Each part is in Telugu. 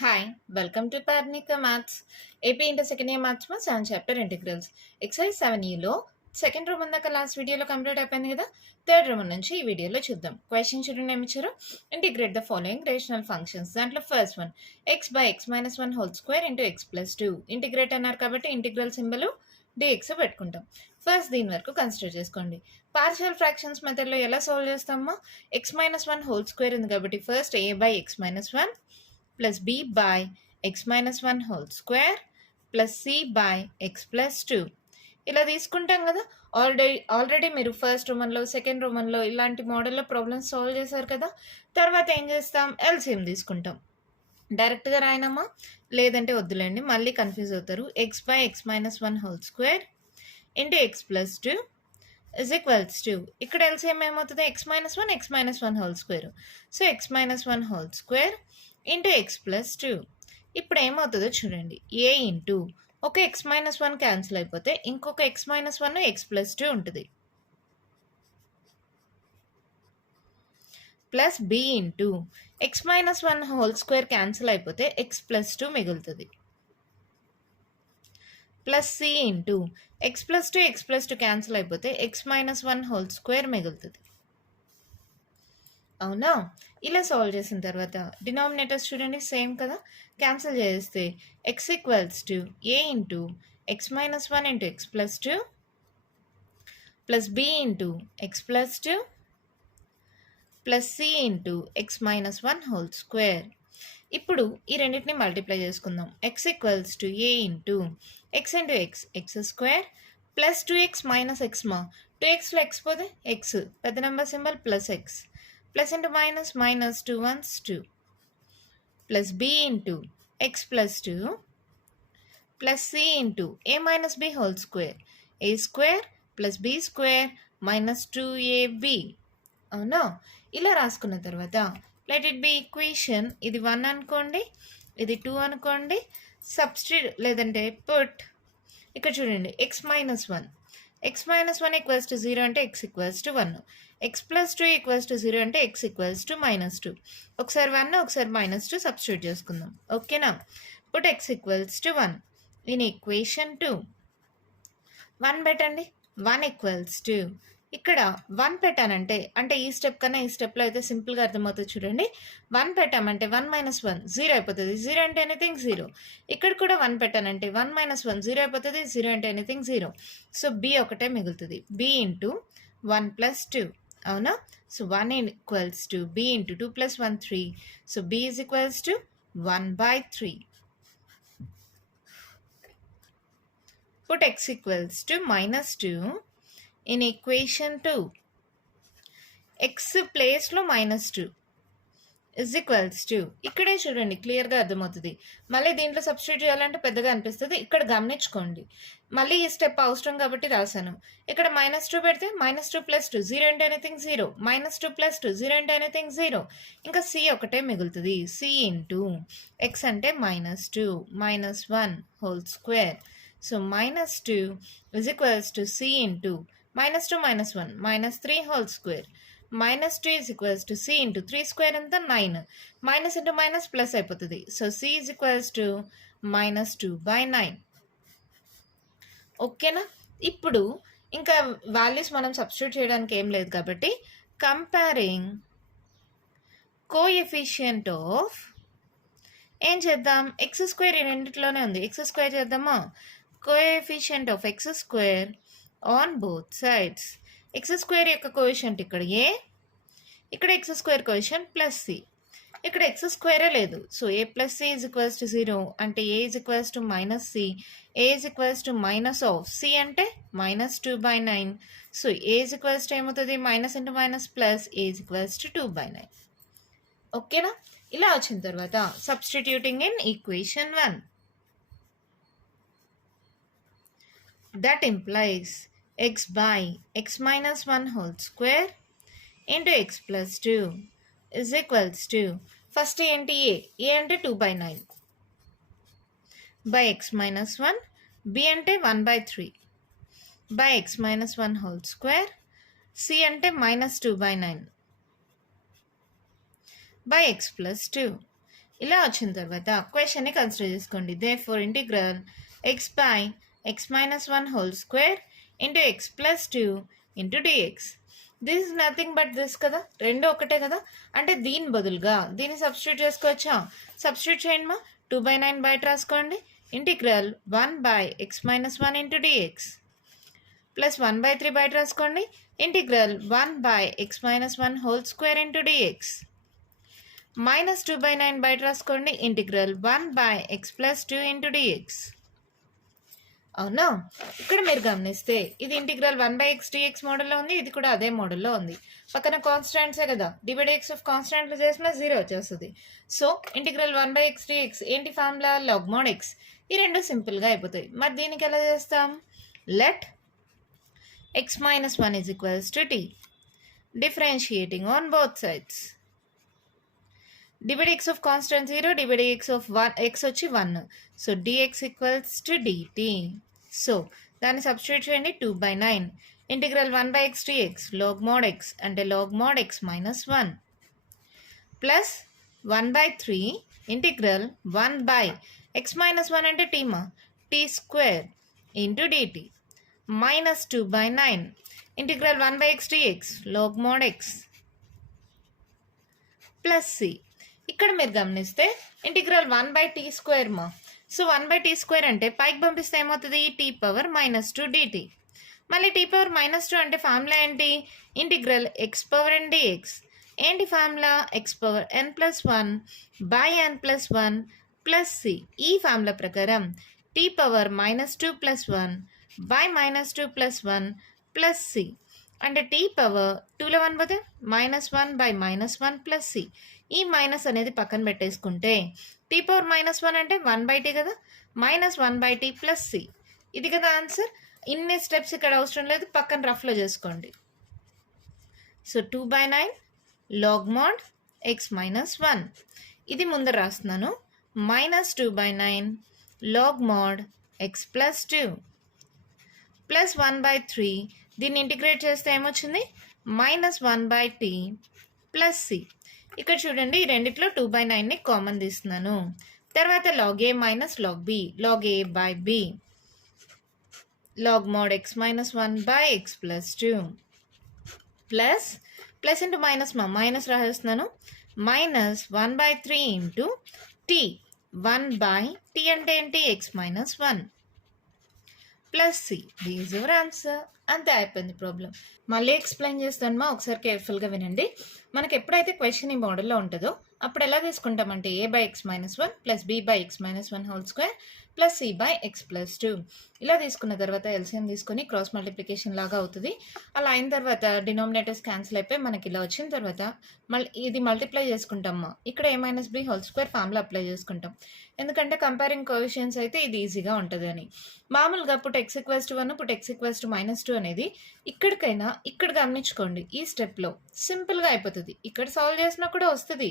Hi, welcome to Parnika Maths. AP Inter second year maths में 7 chapter integrals. Exercise 7లో సెకండ్ రోమన్ దాకా లాస్ట్ వీడియోలో కంప్లీట్ అయిపోయింది కదా. థర్డ్ రోమన్ నుంచి ఈ వీడియోలో చూద్దాం. క్వశ్చన్ చూడండి ఏమి ఇచ్చారు. Integrate the following rational functions. దాంట్లో first one x by x minus one whole square into x plus two. Integrate అన్నారు కాబట్టి ఇంటిగ్రల్ సింబల్ డిఎక్స్ పెట్టుకుంటాం. ఫస్ట్ దీని వరకు కన్సిడర్ చేసుకోండి. పార్షియల్ ఫ్రాక్షన్స్ మెథడ్లో ఎలా సాల్వ్ చేస్తామా? X minus one whole square ఉంది కాబట్టి first A by x minus one plus b by x minus 1 whole square plus c by x plus 2 ఇలా తీసుకుంటాం కదా. ఆల్రెడీ మీరు ఫస్ట్ రోమన్లో సెకండ్ రోమన్లో ఇలాంటి మోడల్లో ప్రాబ్లమ్స్ సాల్వ్ చేశారు కదా. తర్వాత ఏం చేస్తాం, ఎల్సిఎం తీసుకుంటాం. డైరెక్ట్గా రాయనమ్మా, లేదంటే వద్దులేండి, మళ్ళీ కన్ఫ్యూజ్ అవుతారు. X by x minus one whole square into x plus two is equals to, ఇక్కడ ఎల్సిఎం ఏమవుతుంది, x minus one whole square. So x minus one whole square into x plus two. ఇప్పుడు ఏమవుతుందో చూడండి, ఏ ఇంటూ ఒక ఎక్స్ మైనస్ వన్ క్యాన్సిల్ అయిపోతే ఇంకొక x minus one x plus two ఉంటుంది, plus B into x minus one whole square cancel అయిపోతే ఎక్స్ ప్లస్ టూ మిగులుతుంది, plus C into x plus two cancel అయిపోతే x minus one whole square మిగులుతుంది. అవునా? ఇలా సాల్వ్ చేసిన తర్వాత డినామినేటర్స్ చూడండి సేమ్ కదా, క్యాన్సిల్ చేస్తే x equals to A into x minus one into x plus two plus B into x plus two plus C into x minus one whole square. ఇప్పుడు ఈ రెండింటిని మల్టిప్లై చేసుకుందాం. X equals to A into x into x x square plus two x minus x మా, టూ ఎక్స్లో ఎక్స్ పోతే ఎక్స్ పెద్ద number symbol plus x plus into minus, minus 2 ones 2 plus b into x plus 2 plus c into a minus b whole square, a square plus b square minus 2ab. అవునా? ఇలా రాసుకున్న తర్వాత లెట్ ఇట్ బి ఈక్వేషన్, ఇది 1 అనుకోండి, ఇది 2 అనుకోండి, సబ్స్టిట్యూట్ లేదంటే పుట్, ఇక్కడ చూడండి X minus one equals to 0 అంటే X equals to 1, X plus two equals to 0 అంటే ఎక్స్ ఈక్వల్స్ టు మైనస్ 2. ఒకసారి 1 ఒకసారి మైనస్ 2 సబ్స్టిట్యూట్ చేసుకుందాం. ఓకేనా? Put x equals to 1 in equation 2. 1 పెట్టండి, 1 ఈక్వల్స్ టు, ఇక్కడ 1 పెట్టానంటే అంటే ఈ స్టెప్ కన్నా ఈ స్టెప్లో అయితే సింపుల్గా అర్థమవుతుంది. చూడండి, 1 పెట్టామంటే 1 మైనస్ 1 0 అయిపోతుంది, 0 అంటే ఎనీథింగ్ 0. ఇక్కడ కూడా 1 పెట్టానంటే 1 మైనస్ 1 0 అయిపోతుంది, 0 అంటే ఎనీథింగ్ 0. సో బి ఒకటే మిగులుతుంది, బి ఇంటూ 1 ప్లస్ 2. అవునా? So 1 equals to b into 2 plus 1 3. So b is equals to 1/3. Put x equals to minus 2 in equation 2. x ప్లేస్లో మైనస్ 2 ఇజ్ ఈక్వల్స్ టు, ఇక్కడే చూడండి క్లియర్గా అర్థమవుతుంది. మళ్ళీ దీంట్లో సబ్స్టిట్యూట్ చేయాలంటే పెద్దగా అనిపిస్తుంది, ఇక్కడ గమనించుకోండి. మళ్ళీ ఈ స్టెప్ అవసరం కాబట్టి రాశాను. ఇక్కడ మైనస్ 2 పెడితే మైనస్ 2 ప్లస్ 2 0 అంటే ఎనీథింగ్ 0, మైనస్ 2 ప్లస్ 2 0 అంటే ఎనీథింగ్ 0. ఇంకా సి ఒకటే మిగులుతుంది, సి ఇంటూ ఎక్స్ అంటే minus 2 minus 1 whole square. So minus 2 is equals to C into minus 2 minus 1 minus 3 whole square. Minus 2 is equals to C into 3 square అంతా 9, మైనస్ ఇంటూ మైనస్ ప్లస్ అయిపోతుంది. So C is equals to minus 2/9. ఓకేనా? ఇప్పుడు ఇంకా వాల్యూస్ మనం సబ్స్టిట్యూట్ చేయడానికి ఏం లేదు కాబట్టి కంపేరింగ్ కోఎఫిషియంట్ ఆఫ్ ఏం చేద్దాం, ఎక్స్ స్క్వేర్ ఈ రెండిట్లోనే ఉంది, ఎక్స్ స్క్వేర్ చేద్దామా. Coefficient of x square on both sides. X square యొక్క కోఎఫిషియంట్ ఇక్కడ ఏ, ఇక్కడ x square coefficient plus C. ఇక్కడ ఎక్స్ స్క్వేరే లేదు, so A plus C is equals to 0 అంటే A is equals to minus C, A is equals to minus of C అంటే minus 2/9. So A is equals to ఏమవుతుంది, minus into minus plus, A is equals to 2/9. ఓకేనా? ఇలా వచ్చిన తర్వాత substituting in equation 1, that implies x by x minus 1 whole square into x plus 2 is equals to, first ఏంటి a అంటే 2/9 by x minus 1, b అంటే 1/3 by x minus 1 whole square, c అంటే minus 2/9 by x plus 2. ఇలా వచ్చిన తర్వాత క్వశ్చన్ని కన్సిడర్ చేసుకోండి. Therefore integral x by x minus 1 whole square into x plus 2 into dx. This is nothing but this కదా, రెండు ఒకటే కదా. అంటే దీని బదులుగా దీన్ని సబ్స్టిట్యూట్ చేసుకోవచ్చా? సబ్స్టిట్యూట్ చేయండి మా. 2/9 బయట రాసుకోండి. Integral 1 by x minus 1 into dx plus 1/3 బయట రాసుకోండి. Integral 1 by x minus 1 whole square into dx minus 2/9 బయట రాసుకోండి. Integral 1 by x plus 2 into dx. అవునా? ఇక్కడ మీరు గమనిస్తే ఇది ఇంటిగ్రల్ 1 బై ఎక్స్ డిఎక్స్ మోడల్లో ఉంది, ఇది కూడా అదే మోడల్లో ఉంది. పక్కన కాన్స్టాంట్సే కదా, డివైడెక్స్ ఆఫ్ కాన్స్టాంట్లు చేసిన 0 వచ్చేస్తుంది. So integral 1 by x dx ఏంటి ఫార్ములా? Log mod x. ఈ రెండు సింపుల్గా అయిపోతాయి. మరి దీనికి ఎలా చేస్తాం? Let x minus 1 is equals to t, differentiating on both sides. dx of constant 0, dx of 1 x వచ్చి 1. So dx equals to dt. So దాన్ని సబ్స్టిట్యూట్ చేయండి. 2/9 integral 1 by x dx log mod x అంటే log mod x minus 1 plus 1/3 integral 1 by x minus 1 అంటే టీమా t square into dt minus 2/9 integral 1 by x dx log mod x plus C. ఇక్కడ మీరు గమనిస్తే ఇంటిగ్రల్ 1 బై టీ స్క్వేర్ మా. సో 1 బై టీ స్క్వేర్ అంటే పైకి పంపిస్తే ఏమవుతుంది? T power minus 2 dt. మళ్ళీ టీ పవర్ మైనస్ 2 అంటే ఫార్ములా ఏంటి? Integral x power n dx. ఏంటి formula? X power n plus 1 by n plus 1 plus C. ఈ ఫార్ములా ప్రకారం t power minus 2 plus 1 by minus 2 plus 1 plus C అంటే టీ పవర్ 2లో 1 పోతే minus 1 by minus 1 plus C. ఈ మైనస్ అనేది పక్కన పెట్టేసుకుంటే టీ పవర్ మైనస్ 1 అంటే 1/t కదా, మైనస్ 1/t ప్లస్ సి. ఇది కదా ఆన్సర్. ఇన్ని స్టెప్స్ ఇక్కడ అవసరం లేదు, పక్కన రఫ్లో చేసుకోండి. So 2/9 log mod x minus 1 ఇది ముందర రాస్తున్నాను. Minus 2/9 log mod x plus 2 plus 1/3 దీన్ని ఇంటిగ్రేట్ చేస్తే ఏమొచ్చింది? Minus 1/t plus C. ఇక్కడ చూడండి, ఈ రెండిట్లో 2/9ని కామన్ తీస్తున్నాను. తర్వాత log A minus log B, log A by B log mod x minus 1 by x plus 2 plus plus into minus minus రాసేస్తున్నాను. మైనస్ 1/3 ఇంటూ టీ 1/t అంటే ఏంటి? X minus 1 plus C. This your answer. అంతే, అయిపోయింది ప్రాబ్లం. మళ్ళీ ఎక్స్ప్లెయిన్ చేస్తాను మా, ఒకసారి కేర్ఫుల్గా వినండి. మనకి ఎప్పుడైతే క్వశ్చన్ ఈ మోడల్లో ఉంటుందో అప్పుడు ఎలా తీసుకుంటామంటే A by x minus 1 plus B by x minus 1 whole square plus C by x plus 2 ఇలా తీసుకున్న తర్వాత ఎల్సిఎం తీసుకొని క్రాస్ మల్టిప్లికేషన్ లాగా అవుతుంది. అలా అయిన తర్వాత డినామినేటర్స్ క్యాన్సిల్ అయిపోయి మనకి ఇలా వచ్చిన తర్వాత మళ్ళీ ఇది మల్టిప్లై చేసుకుంటాము. ఇక్కడ A minus B whole square formula apply చేసుకుంటాం, ఎందుకంటే కంపేరింగ్ కోఎఫిషియెంట్స్ అయితే ఇది ఈజీగా ఉంటుంది అని. మామూలుగా put x equals to 1 put x equals to -2 అనేది ఇక్కడికైనా ఇక్కడ గమనించుకోండి. ఈ స్టెప్లో సింపుల్గా అయిపోతుంది. ఇక్కడ సాల్వ్ చేసినా కూడా వస్తుంది,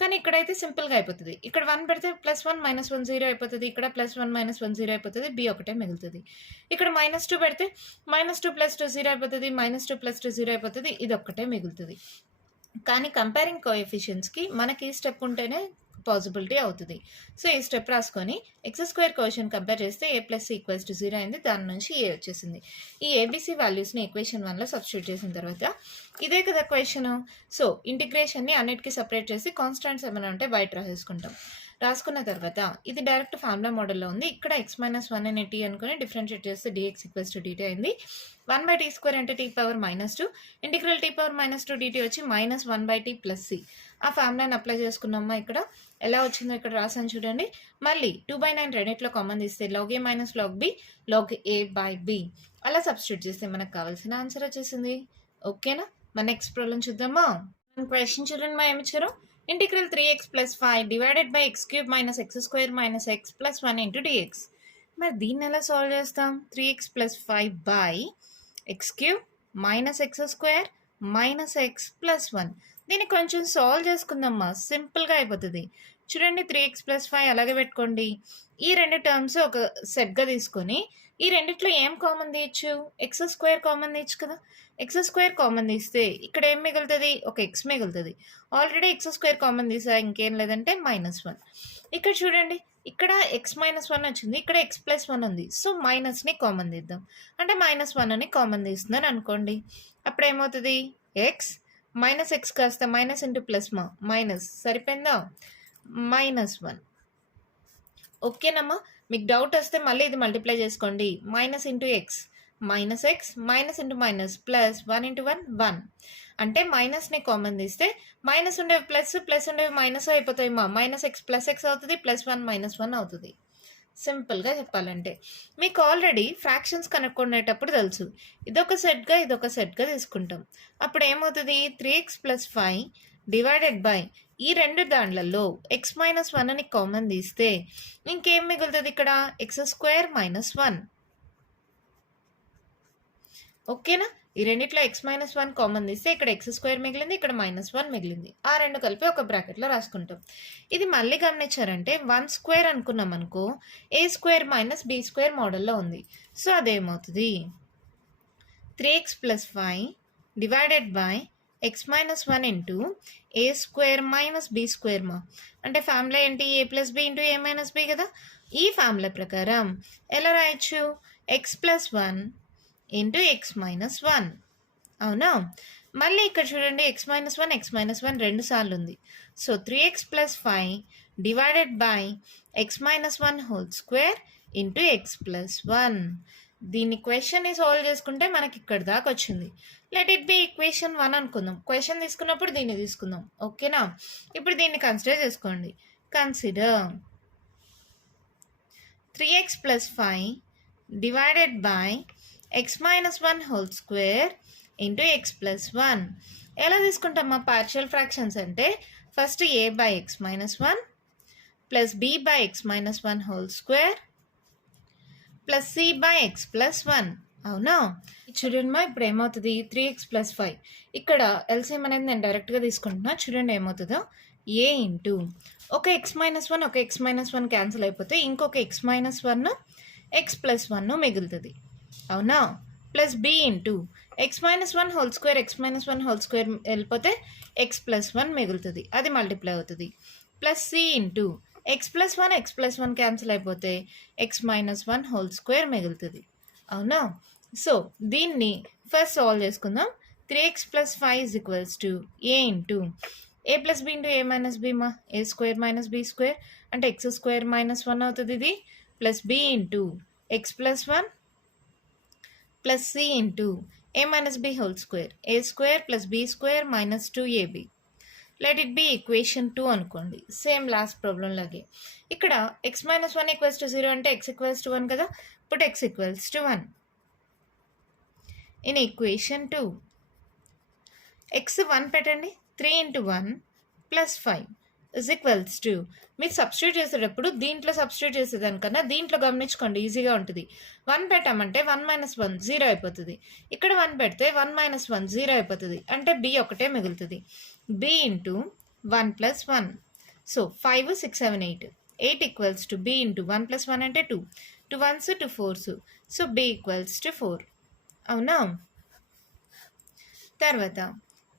కానీ ఇక్కడైతే సింపుల్గా అయిపోతుంది. ఇక్కడ 1 పెడితే +1 -1 0 అయిపోతుంది. ఇక్కడ +1 -1 0 అయిపోతుంది. బి ఒకటే మిగులుతుంది. ఇక్కడ -2 పెడితే -2 + 2 0 అయిపోతుంది. -2 + 2 0 అయిపోతుంది. ఇది ఒక్కటే మిగులుతుంది. కానీ కంపేరింగ్ కోఎఫిషియెంట్స్కి మనకి ఈ స్టెప్ ఉంటేనే పాసిబిలిటీ అవుతుంది. సో ఈ స్టెప్ రాసుకొని x² కోఎఫిషియెంట్ కంపేర్ చేస్తే a + c = 0 అయింది. దాని నుంచి a వచ్చేసింది. ఈ ఏబిసి వాల్యూస్ని ఈక్వేషన్ 1లో సబ్స్టిట్యూట్ చేసిన తర్వాత ఇదే కదా క్వశ్చన్. సో ఇంటిగ్రేషన్ని అన్నిటికీ సపరేట్ చేసి కాన్స్టాంట్స్ ఏమైనా ఉంటే బయట రాసేసుకుంటాం. రాసుకున్న తర్వాత ఇది డైరెక్ట్ ఫార్ములా మోడల్లో ఉంది. ఇక్కడ x-1 అనే t అనుకుని డిఫరెన్షియేట్ చేస్తే dx = dt అయింది. 1/t² అంటే t power -2 integral t power -2 dt వచ్చి -1/t + c. ఆ ఫార్ములాని అప్లై చేసుకున్నామా. ఇక్కడ ఎలా వచ్చిందో ఇక్కడ రాసాను చూడండి. మళ్ళీ 2/9 రెండిట్లో కామన్ తీస్తే log a minus log b log a by b అలా సబ్స్టిట్యూట్ చేస్తే మనకు కావాల్సిన ఆన్సర్ వచ్చేసింది. ఓకేనా, మన నెక్స్ట్ ప్రాబ్లం చూద్దామా. క్వశ్చన్ చూడండి, మా ఏమి ఇచ్చారు? Integral 3x + 5 divided by x³ - x² - x + 1 into dx. మరి దీన్ని ఎలా సాల్వ్ చేస్తాం? 3x + 5 by x³ - x² - x + 1. దీన్ని కొంచెం సాల్వ్ చేసుకుందామా, సింపుల్గా అయిపోతుంది. చూడండి, 3x + 5 అలాగే పెట్టుకోండి. ఈ రెండు టర్మ్స్ ఒక సెట్గా తీసుకొని ఈ రెండిట్లో ఏం కామన్ తీయచ్చు? ఎక్స్ స్క్వేర్ కామన్ తీయచ్చు కదా! ఎక్స్ స్క్వేర్ కామన్ తీస్తే ఇక్కడ ఏం మిగులుతుంది? ఒక ఎక్స్ మిగులుతుంది. ఆల్రెడీ ఎక్స్ స్క్వేర్ కామన్ తీసా, ఇంకేం లేదంటే -1. ఇక్కడ చూడండి, ఇక్కడ x-1 వచ్చింది, ఇక్కడ x+1 ఉంది. సో మైనస్ని కామన్ తీద్దాం. అంటే -1 అని కామన్ తీస్తున్నాను అనుకోండి. అప్పుడు ఏమవుతుంది? x కాస్త మైనస్ ఇంటూ ప్లస్ మైనస్ సరిపోయిందా? -1. ఓకేనమ్మా? మీకు డౌట్ వస్తే మళ్ళీ ఇది మల్టిప్లై చేసుకోండి. Minus into x minus into minus plus 1 into 1 1. అంటే మైనస్ని కామన్ తీస్తే మైనస్ ఉండేవి ప్లస్ ఉండేవి మైనస్ అయిపోతాయి -x ప్లస్ ఎక్స్ అవుతుంది, +1 -1 అవుతుంది. సింపుల్గా చెప్పాలంటే మీకు ఆల్రెడీ ఫ్రాక్షన్స్ కనుక్కునేటప్పుడు తెలుసు, ఇదొక సెట్గా తీసుకుంటాం. అప్పుడు ఏమవుతుంది? 3x + 5 డివైడెడ్ బై ఈ రెండు దాంట్లలో x-1 అని కామన్ తీస్తే ఇంకేం మిగులుతుంది? ఇక్కడ x² - 1. ఓకేనా? ఈ రెండిట్లో x-1 కామన్ తీస్తే ఇక్కడ x² మిగిలింది, ఇక్కడ -1 మిగిలింది. ఆ రెండు కలిపి ఒక బ్రాకెట్లో రాసుకుంటాం. ఇది మళ్ళీ గమనించారంటే 1² అనుకున్నాం అనుకో, a² - b² మోడల్లో ఉంది. సో అదేమవుతుంది? 3x + 5 divided by x-1 into a² - b² అంటే ఫార్ములా ఏంటి? a + b ఇంటూ a - b కదా. ఈ ఫార్ములా ప్రకారం ఎలా రాయొచ్చు? x+1 into x-1. అవునా? మళ్ళీ ఇక్కడ చూడండి, x-1 రెండు సార్లు ఉంది. So 3x + 5 divided by x-1 whole square into x+1. దీన్ని క్వశ్చన్ని సాల్వ్ చేసుకుంటే మనకి ఇక్కడ దాకా వచ్చింది. లెట్ ఇట్ బి ఈక్వేషన్ 1 అనుకుందాం. క్వశ్చన్ తీసుకున్నప్పుడు దీన్ని తీసుకుందాం. ఓకేనా? ఇప్పుడు దీన్ని కన్సిడర్ చేసుకోండి. Consider 3x + 5 divided by x-1 whole square into x+1. ఎలా తీసుకుంటామా? పార్షియల్ ఫ్రాక్షన్స్ అంటే first a/x-1 plus b/x-1 whole square plus c/x+1. అవునా? చూడండి ఇప్పుడు ఏమవుతుంది? 3x + 5 ఇక్కడ ఎల్సిఎం అనేది నేను డైరెక్ట్గా తీసుకుంటున్నా. చూడండి ఏమవుతుందో. a ఇంటూ ఒక x-1 ఒక x-1 క్యాన్సిల్ అయిపోతే ఇంకొక x-1 x+1 మిగులుతుంది. అవునా? Plus b into x-1 whole square వెళ్ళిపోతే x+1 మిగులుతుంది, అది మల్టిప్లై అవుతుంది. Plus c into x+1 cancel అయిపోతే x-1 హోల్ స్క్వేర్ మిగులుతుంది. అవునా? సో దీన్ని ఫస్ట్ సాల్వ్ చేసుకుందాం. 3x + 5 = a into a + b ఇంటూ a - b a² - b² అంటే x² - 1 అవుతుంది ఇది, plus b into x+1 plus c into a - b whole square a² + b² - 2ab. Let it be equation 2 అనుకోండి. సేమ్ లాస్ట్ ప్రాబ్లం లాగే ఇక్కడ x-1 = 0 అంటే x = 1 కదా. ఇప్పుడు x = 1 ఇన్ ఈక్వేషన్ 2. x 1 పెట్టండి. 3 × 1 + 5 = మీరు సబ్స్టిట్యూట్ చేసేటప్పుడు దీంట్లో సబ్స్టిట్యూట్ చేసేదానికన్నా దీంట్లో గమనించుకోండి, ఈజీగా ఉంటుంది. 1 పెట్టామంటే 1 - 1 0 అయిపోతుంది. ఇక్కడ 1 పెడితే 1 - 1 0 అయిపోతుంది. అంటే b ఒకటే మిగులుతుంది. b into 1 + 1. So 5 6 7 8 8 b into 1 + 1 అంటే 2 2 1s 2 4s. So b = 4. అవునా? తర్వాత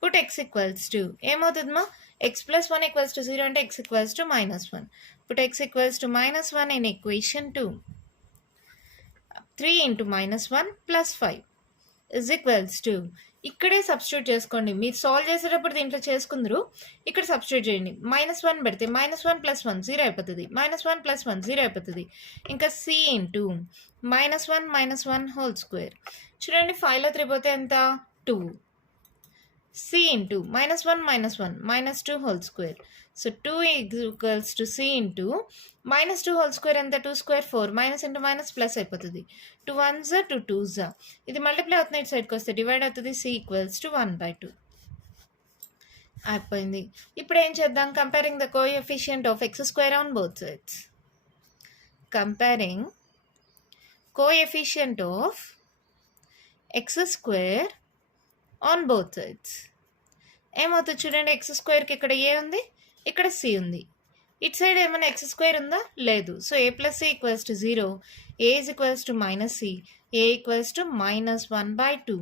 పుట్ x = ఏమవుతుందమ్మా? x+1 = 0 అంటే x = -1. Put x = -1 in equation 2. 3 × -1 + 5 = ఇక్కడే సబ్స్టిట్యూట్ చేసుకోండి. మీరు సాల్వ్ చేసేటప్పుడు దీంట్లో చేసుకుందరు, ఇక్కడ సబ్స్టిట్యూట్ చేయండి. -1 పెడితే -1 + 1 0 అయిపోతుంది, -1 + 1 0 అయిపోతుంది. ఇంకా c ఇంటూ -1 - 1 హోల్ స్క్వేర్. చూడండి 5లో 3 పోతే ఎంత? 2. c into -1 - 1 -2 whole square. So 2 = c into -2 whole square ఎంత? 2² 4 మైనస్ ఇంటూ మైనస్ ప్లస్ అయిపోతుంది. 2 1s 2 2s. ఇది మల్టిప్లై అవుతుంది, ఇటు సైడ్కి వస్తే డివైడ్ అవుతుంది. c = 1/2 అయిపోయింది. ఇప్పుడు ఏం చేద్దాం? Comparing the coefficient of x² on both sides. Comparing coefficient of x² on both sides. ఏమవుతుంది చూడండి, x² ఇక్కడ a ఉంది, ఇక్కడ c ఉంది. ఇటు సైడ్ ఏమైనా ఎక్స్ స్క్వేర్ ఉందా? లేదు. So A plus C equals to 0, A is equals to minus C, A equals to -1/2.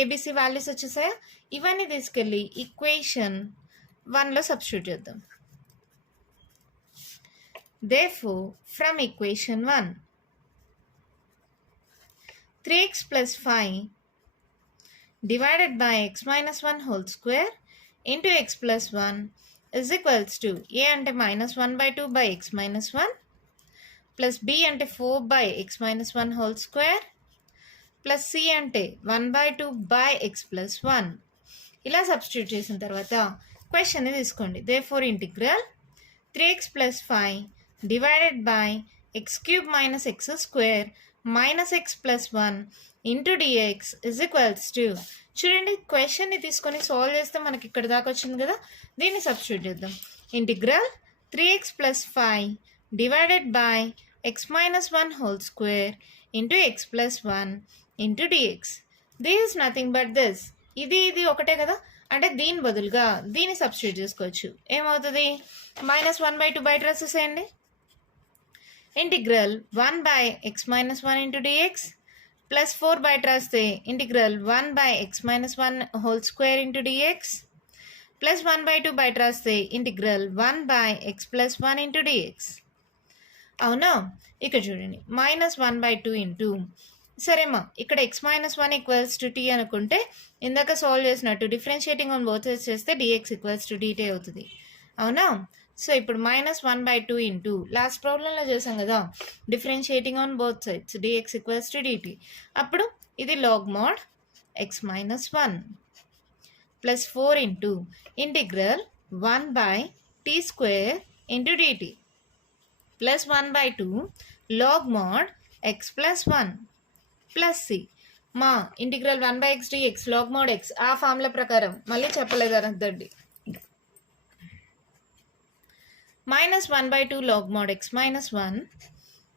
ABC values వచ్చేసాయా? ఇవన్నీ తీసుకెళ్ళి ఈక్వేషన్ 1లో సబ్స్టిట్యూట్ చేద్దాం. Therefore, from equation 1, 3x plus 5 divided by x minus 1 whole square into x plus 1 is equals to a ante -1/2 by x minus 1 plus b ante 4 by x minus 1 whole square plus c ante 1/2 by x plus 1. ఇలా సబ్స్టిట్యూట్ చేసిన తర్వాత క్వశ్చన్ తీసుకోండి. Therefore, integral 3x plus 5 divided by x cube minus x square minus x plus 1 into dx is equals to, చూడండి క్వశ్చన్ని తీసుకొని సాల్వ్ చేస్తే మనకి ఇక్కడ దాకా వచ్చింది కదా, దీన్ని సబ్స్టిట్యూట్ చేద్దాం. Integral 3x plus 5 divided by x minus 1 whole square into x plus 1 into dx. This is nothing but this. ఇది ఒకటే కదా, అంటే దీని బదులుగా దీన్ని సబ్స్టిట్యూట్ చేసుకోవచ్చు. ఏమవుతుంది? -1/2 బయట రాసేసేయండి. Integral 1 by x minus 1 into dx plus 4 బయట రాస్తే integral 1 by x minus 1 whole square into dx plus 1/2 బయట రాస్తే integral 1 by x plus 1 into dx. అవునా? ఇక్కడ చూడండి -1/2 ఇంటూ, సరేమ్మా ఇక్కడ x minus 1 equals to t అనుకుంటే ఇందాక సాల్వ్ చేసినట్టు డిఫరెన్షియేటింగ్ ఆన్ బోత్ సైడ్స్ చేస్తే dx ఈక్వల్స్ టు dt అవుతుంది. అవునా? సో ఇప్పుడు -1/2 ఇంటూ లాస్ట్ ప్రాబ్లంలో చేసాం కదా, differentiating on both sides dx equals to dt. అప్పుడు ఇది log mod x minus 1 plus 4 into integral 1/t square into dt plus 1/2 log mod x plus 1 plus c. మా integral 1/x dx log mod x ఆ ఫార్ములా ప్రకారం మళ్ళీ చెప్పలేదు అనంతండి. -1/2 log mod x minus 1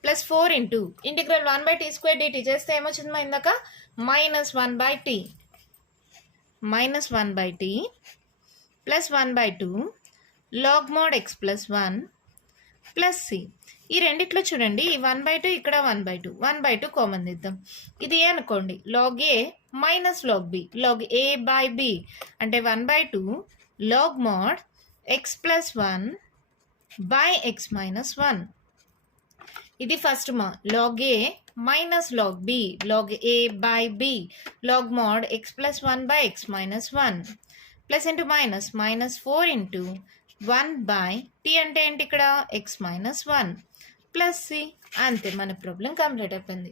plus 4 into integral 1/t square dt చేస్తే ఏమొచ్చింది మా ఇందాక? -1/t plus 1/2 log mod x plus 1 plus c. ఈ రెండిట్లో చూడండి, ఈ 1/2 ఇక్కడ 1/2 కామన్ తీద్దాం. ఇది ఏ అనుకోండి, log a minus log b, log a by b అంటే 1/2 log mod x plus 1 by x minus 1. ఇది ఫస్ట్ మా log a minus log b, log a by b log mod x plus 1 by x minus 1 plus into -4 into 1 by t అంటే ఏంటి ఇక్కడ x minus 1 ప్లస్ c. అంతే, మన ప్రాబ్లం కంప్లీట్ అయిపోయింది.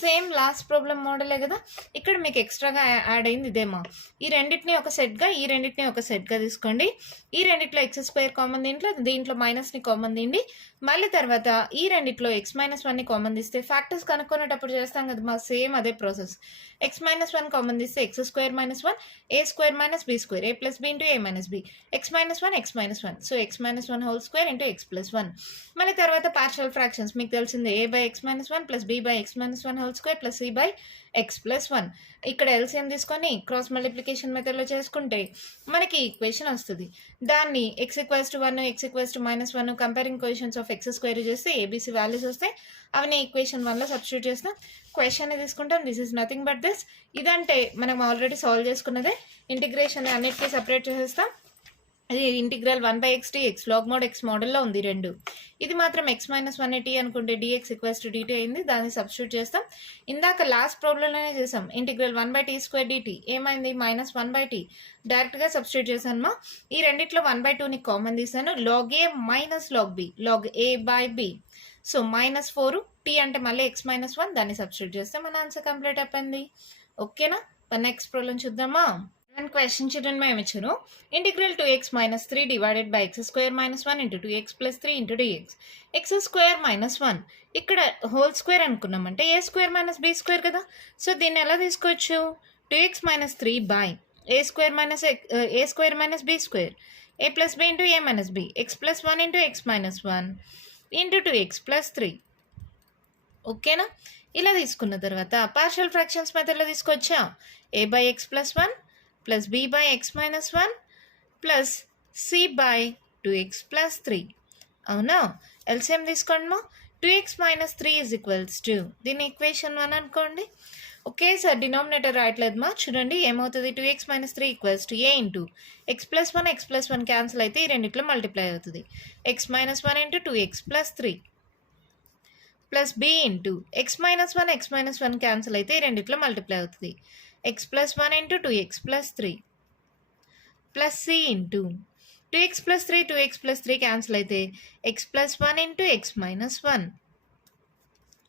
సేమ్ లాస్ట్ ప్రాబ్లం మోడలే కదా, ఇక్కడ మీకు ఎక్స్ట్రాగా యాడ్ అయింది ఇదేమా. ఈ రెండింటిని ఒక సెట్గా, ఈ రెండింటిని ఒక సెట్గా తీసుకోండి. ఈ రెండిట్లో x² కామన్ దీంట్లో మైనస్ని కామన్ తీయండి. మళ్ళీ తర్వాత ఈ రెండిట్లో x minus 1ని కామన్ తీస్తే ఫ్యాక్టర్స్ కనుక్కునేటప్పుడు చేస్తాం కదా మా, సేమ్ అదే ప్రాసెస్. x minus 1 కామన్ తీస్తే x² minus 1 a² minus b², a plus b into a minus b, x minus 1 so x minus 1 whole square into x plus 1. మళ్ళీ తర్వాత పార్షియల్ ఫ్రాక్షన్స్ మీకు తెలిసిందే, a by x minus 1 plus b by x minus 1 whole square plus c by x plus 1. ఇక్కడ ఎల్సిఎం తీసుకొని క్రాస్ మల్టిప్లికేషన్ మెథడ్లో చేసుకుంటే మనకి ఈక్వేషన్ వస్తుంది. దాన్ని x equals to 1 x equals to -1 comparing coefficients of x square చేస్తే ఏబీసీ వాల్యూస్ వస్తాయి. అవన్నీ ఈక్వేషన్ 1లో సబ్స్టిట్యూట్ చేస్తాం. క్వశ్చన్ తీసుకుంటాం. This is nothing but this. ఇదంటే మనం ఆల్రెడీ సాల్వ్ చేసుకున్నదే. ఇంటిగ్రేషన్ అన్నిటికీ సపరేట్ చేసేస్తాం. ఇది integral 1/x dx log mod x మోడల్లో ఉంది రెండు. ఇది మాత్రం x minus 1t అనుకుంటే dx ఈక్వల్స్ టు dt అయింది, దాన్ని సబ్స్టిట్యూట్ చేస్తాం. ఇందాక లాస్ట్ ప్రాబ్లంలోనే చేసాం, ఇంటిగ్రల్ 1/t స్క్వేర్ dt ఏమైంది -1/t, డైరెక్ట్గా సబ్స్టిట్యూట్ చేశాను. ఈ రెండిట్లో 1/2ని కామన్ తీసాను. log a minus log b, log a by b. So -4 t అంటే మళ్ళీ x minus 1, దాన్ని సబ్స్టిట్యూట్ చేస్తే మన ఆన్సర్ కంప్లీట్ అయిపోయింది. ఓకేనా? నెక్స్ట్ ప్రాబ్లం చూద్దామా. అండ్ క్వశ్చన్ చూడండి, మేము ఇచ్చాను integral 2x minus 3 divided by x² minus 1 into 2x plus 3 into dx. x² minus 1 ఇక్కడ whole square అనుకున్నామంటే a² minus b² కదా. సో దీన్ని ఎలా తీసుకోవచ్చు? 2x minus 3 by a² minus b², a plus b into a minus b, x plus 1 into x minus 1 into 2x plus 3. ఓకేనా? ఇలా తీసుకున్న తర్వాత పార్షియల్ ఫ్రాక్షన్స్ మెథడ్లో తీసుకోవచ్చా? a by x plus 1 plus b by x minus 1 plus c by 2x plus 3. అవునా? ఎల్సిఎం తీసుకోండి మా. 2x minus 3 is equals to దీని ఈక్వేషన్ 1 అనుకోండి. ఓకే సార్ డినామినేటర్ రాయట్లేదు మా. చూడండి ఏమవుతుంది, 2x minus 3 equals to A into x plus one cancel అయితే ఈ రెండిట్లో మల్టిప్లై అవుతుంది. X minus 1 into 2x plus 3 plus B into x minus one cancel అయితే ఈ రెండిట్లో మల్టిప్లై అవుతుంది. X plus 1 into 2x plus 3 plus C into 2x plus 3 cancel అయితే x plus 1 into x minus 1.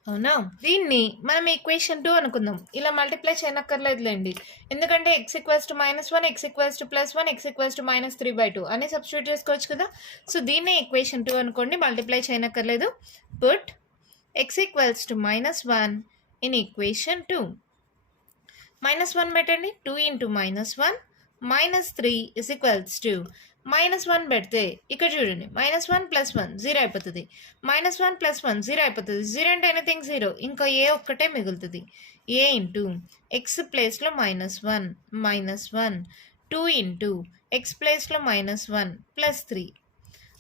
అవునా? దీన్ని మనం ఈక్వేషన్ 2 అనుకుందాం. ఇలా మల్టిప్లై చేయనక్కర్లేదులేండి, ఎందుకంటే X equals to -1, X equals to +1, X equals to -3/2 అని సబ్స్టిట్యూట్ చేసుకోవచ్చు కదా. సో దీన్నే ఈక్వేషన్ 2 అనుకోండి, మల్టిప్లై చేయనక్కర్లేదు. Put x equals to -1 in equation 2. -1 పెట్టండి. 2 ఇంటూ -1 -3 ఇస్ ఈక్వల్స్ టు -1 పెడితే ఇక్కడ చూడండి, -1 + 1 0 అయిపోతుంది. -1 + 1 0 అయిపోతుంది. 0 అంటే ఎనీథింగ్ 0, ఇంకా ఏ ఒక్కటే మిగులుతుంది. ఏ ఇంటూ ఎక్స్ ప్లేస్లో -1 2 ఇంటూ ఎక్స్ ప్లేస్లో -1 ప్లస్ 3.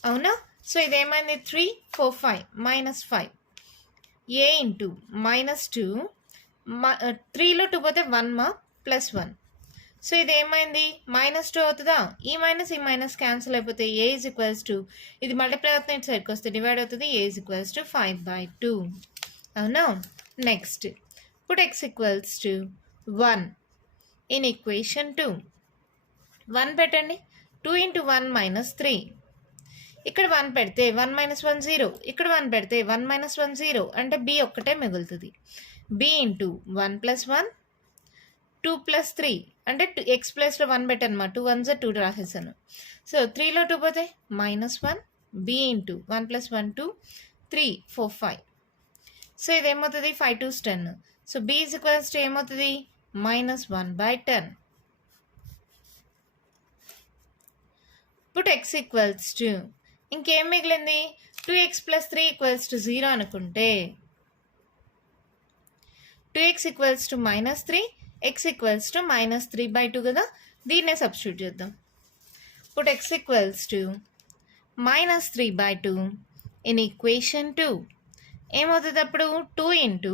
అవునా? సో ఇదేమైంది, 3 4 5 -5. ఏ ఇంటూ -2 3లో 2 పోతే 1 మా ప్లస్ 1. సో ఇది ఏమైంది, -2 అవుతుందా. ఈ మైనస్ క్యాన్సిల్ అయిపోతే ఏ ఈజ్ ఈక్వల్స్ టు ఇది మల్టిప్లై అవుతుంది, ఇటు సైడ్కి వస్తే డివైడ్ అవుతుంది. ఏ ఈజ్ ఈక్వల్స్ టు 5/2. అవునా? Next put x equals to 1 in equation 2. 1 పెట్టండి. 2 ఇంటూ 1 -3. ఇక్కడ 1 పెడితే 1 - 1 0, ఇక్కడ 1 పెడితే 1 - 1 0, అంటే బి ఒక్కటే మిగులుతుంది. బి ఇంటూ 1 + 1 2 + 3, అంటే ఎక్స్ ప్లేస్లో 1 పెట్టాను మా. 2 1 2 రాసేసాను. సో 3లో 2 పోతే -1 బి ఇంటూ 1 + 1 2 3 4 5. సో ఇది ఏమవుతుంది, 5 2s 10. So B is equals to ఏమవుతుంది, -1/10. పుట్ ఎక్స్ ఈక్వల్స్ టు ఇంకేం మిగిలింది, 2x + 3 = 0 అనుకుంటే 2x = -3, x = -3/2 కదా. దీన్నే సబ్స్టిట్యూట్ చేద్దాం. Put x = -3/2 in equation 2. ఏమవుతుంది అప్పుడు, 2 ఇంటూ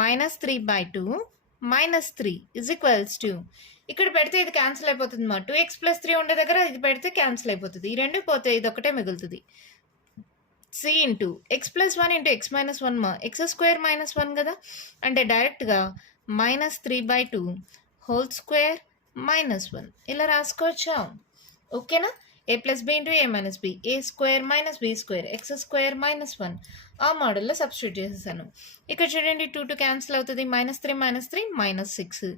-3/2 -3 = ఇక్కడ పెడితే ఇది క్యాన్సిల్ అయిపోతుంది మా. 2x + 3 ఉండే దగ్గర ఇది పెడితే క్యాన్సిల్ అయిపోతుంది. ఈ రెండు పోతే ఇది ఒకటే మిగులుతుంది. C into x + 1 into x - 1 మా. x² - 1 కదా, అంటే డైరెక్ట్గా -3/2 హోల్ స్క్వేర్ -1 ఇలా రాసుకోవచ్చా. ఓకేనా? a + b ఇంటూ a - b, a² - b² x² - 1 ఆ మోడల్లో సబ్స్టిట్యూట్ చేసేసాను. ఇక్కడ చూడండి 2 2 క్యాన్సిల్ అవుతుంది. -3 -3 -6.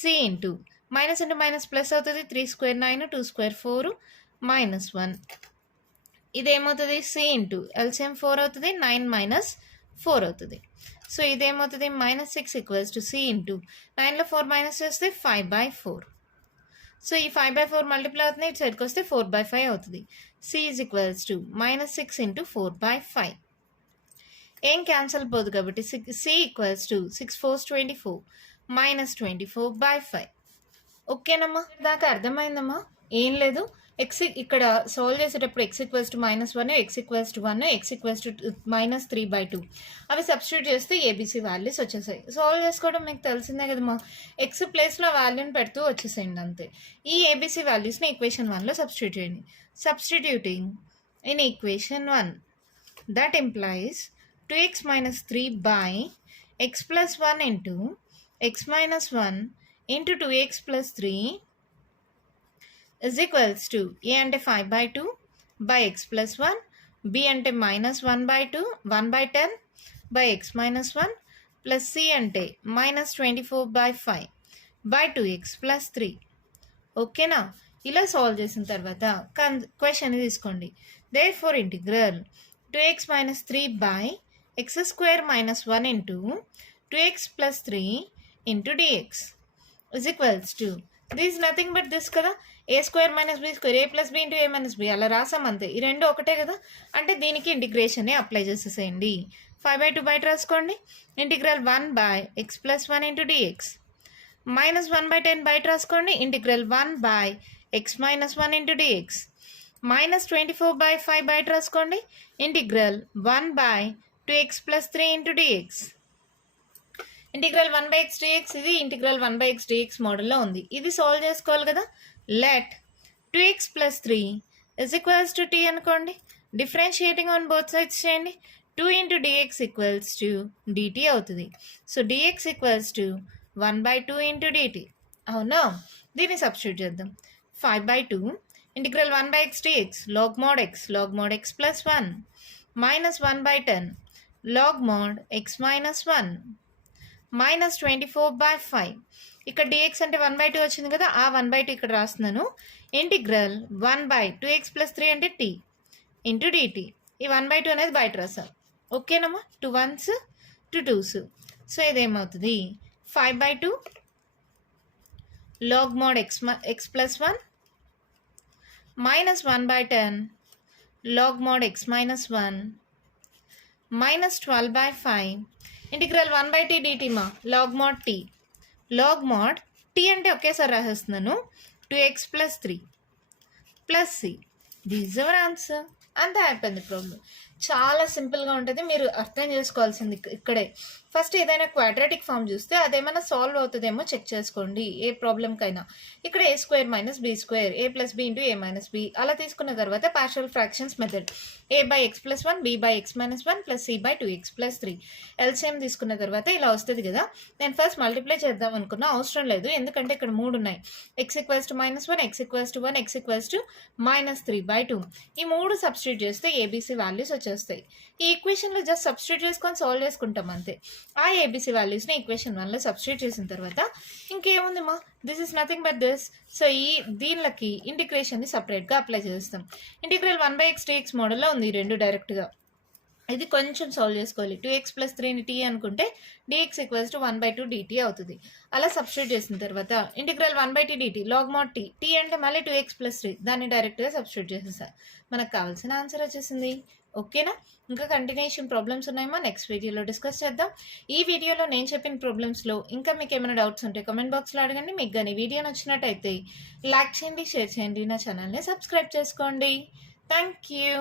C into minus into minus plus అవుతుంది. 3² 9 2² 4 -1. ఇదేమవుతుంది, సి ఇంటూ ఎల్సిఎం 4 అవుతుంది. 9 - 4 అవుతుంది. సో ఇదేమవుతుంది, -6 = సి ఇంటూ 9లో 4 మైనస్ చేస్తే 5/4. సో ఈ 5/4 మల్టిప్లై అవుతుంది, ఇటు సైడ్కి వస్తే 4/5 అవుతుంది. C is equals to -6 into 4/5. ఏం క్యాన్సల్ పోదు కాబట్టి సి ఈక్వల్స్ టు 6 4s 24 -24/5. ఓకేనమ్మా, దాకా అర్థమైందమ్మా. ఏం లేదు, ఎక్స్ ఇక్కడ సాల్వ్ చేసేటప్పుడు x = -1, x = 1, x = -3/2 అవి సబ్స్టిట్యూట్ చేస్తే ఏబీసీ వాల్యూస్ వచ్చేసాయి. సాల్వ్ చేసుకోవడం మీకు తెలిసిందే కదమ్మా. ఎక్స్ ప్లేస్లో వాల్యూని పెడుతూ వచ్చేసేయండి అంతే. ఈ ఏబీసీ వాల్యూస్ని ఈక్వేషన్ 1లో సబ్స్టిట్యూట్ చేయండి. Substituting in equation 1 that implies 2x - 3 by x + 1 into x - 1 into 2x + 3 is equals to a అంటే 5/2 by x + 1, b అంటే -1/2 1/10 by x - 1 plus c అంటే -24/5 by 2x + 3. ఓకేనా? ఇలా సాల్వ్ చేసిన తర్వాత క్వశ్చన్ తీసుకోండి. therefore integral 2x - 3 by x² - 1 into 2x + 3 into dx is equals to this nothing but this కదా. a² - b², a + b ఇంటూ a - b అలా రాసాం అంతే. ఈ రెండు ఒకటే కదా, అంటే దీనికి ఇంటిగ్రేషనే అప్లై చేసేసేయండి. 5/2 బయట రాసుకోండి. Integral 1 by x + 1 into dx -1/10 బయట రాసుకోండి. Integral 1 by x - 1 into dx minus 24/5 బయట రాసుకోండి. Integral 1/2x+3 into dx. Integral 1/x dx, ఇది ఇంటిగ్రల్ 1/x dx మోడల్లో ఉంది. ఇది సాల్వ్ చేసుకోవాలి కదా. Let 2x+3 is equals to t అనుకోండి. డిఫరెన్షియేటింగ్ ఆన్ బోత్ సైడ్స్ చేయండి. 2 into dx equals to dt అవుతుంది. So dx equals to 1/2 into dt. అవునా, దీన్ని సబ్స్టిట్యూట్ చేద్దాం. 5/2 integral 1/x dx log mod x plus 1 minus 1/10 log mod x minus 1 minus 24/5. ఇక్కడ dx అంటే 1/2 వచ్చింది కదా, ఆ 1/2 ఇక్కడ రాస్తున్నాను. ఇంటిగ్రల్ 1/2x+3 అంటే t ఇంటూ dt. ఈ 1/2 అనేది బయట రాస్తాం. ఓకేనమ్మా, 2 1s 2 2s. సో ఇదేమవుతుంది, 5/2 log mod x plus 1 minus 1/10 log mod x minus 1 minus 12/5 integral 1/t dt మా log mod t. log mod t అంటే ఒకేసారి రాసేస్తున్నాను. 2x+3 plus c. This our answer. అంతే అయిపోయింది ప్రాబ్లం. చాలా సింపుల్గా ఉంటుంది, మీరు అర్థం చేసుకోవాల్సింది ఇక్కడే. ఫస్ట్ ఏదైనా క్వాడ్రాటిక్ ఫామ్ చూస్తే అదేమైనా సాల్వ్ అవుతుందేమో చెక్ చేసుకోండి ఏ ప్రాబ్లంకైనా. ఇక్కడ a² - b² a+b into a - b అలా తీసుకున్న తర్వాత partial fractions method a/x+1 b/x - 1 plus c/2x+3 LCM తీసుకున్న తర్వాత ఇలా వస్తుంది కదా. నేను ఫస్ట్ మల్టిప్లై చేద్దాం అనుకున్నా, అవసరం లేదు ఎందుకంటే ఇక్కడ 3 ఉన్నాయి. x = -1 x = 1 x = -3/2. ఈ 3 సబ్స్టిట్యూట్ చేస్తే ఏబీసీ వాల్యూస్ వచ్చేస్తాయి. ఈ ఈక్వేషన్లో జస్ట్ సబ్స్టిట్యూట్ చేసుకొని సాల్వ్ చేసుకుంటాం అంతే. ఆ ఏబీసీ వాల్యూస్ని ఈక్వేషన్ 1లో సబ్స్టిట్యూట్ చేసిన తర్వాత ఇంకేముంది మా, this is nothing but this. So దీనికి ఇంటిగ్రేషన్ని సపరేట్గా అప్లై చేస్తాం. ఇంటిగ్రల్ 1/x dx మోడల్లో ఉంది ఈ రెండు డైరెక్ట్గా. ఇది కొంచెం సాల్వ్ చేసుకోవాలి. 2x+3ని t అనుకుంటే dx = 1/2 dt అవుతుంది. అలా సబ్స్టిట్యూట్ చేసిన తర్వాత integral 1/t dt log mod t. t అంటే మళ్ళీ 2x+3, దాన్ని డైరెక్ట్గా సబ్స్టిట్యూట్ చేసేసా. మనకు కావాల్సిన ఆన్సర్ వచ్చేసింది. ఓకేనా, ఇంకా కంటిన్యూషన్ ప్రాబ్లమ్స్ ఉన్నాయేమో నెక్స్ట్ వీడియోలో డిస్కస్ చేద్దాం. ఈ వీడియోలో నేను చెప్పిన ప్రాబ్లమ్స్లో ఇంకా మీకు ఏమైనా డౌట్స్ ఉంటే కామెంట్ బాక్స్లో అడగండి. మీకు కానీ వీడియో నచ్చినట్టయితే లైక్ చేయండి, షేర్ చేయండి, నా ఛానల్ని సబ్స్క్రైబ్ చేసుకోండి. Thank you.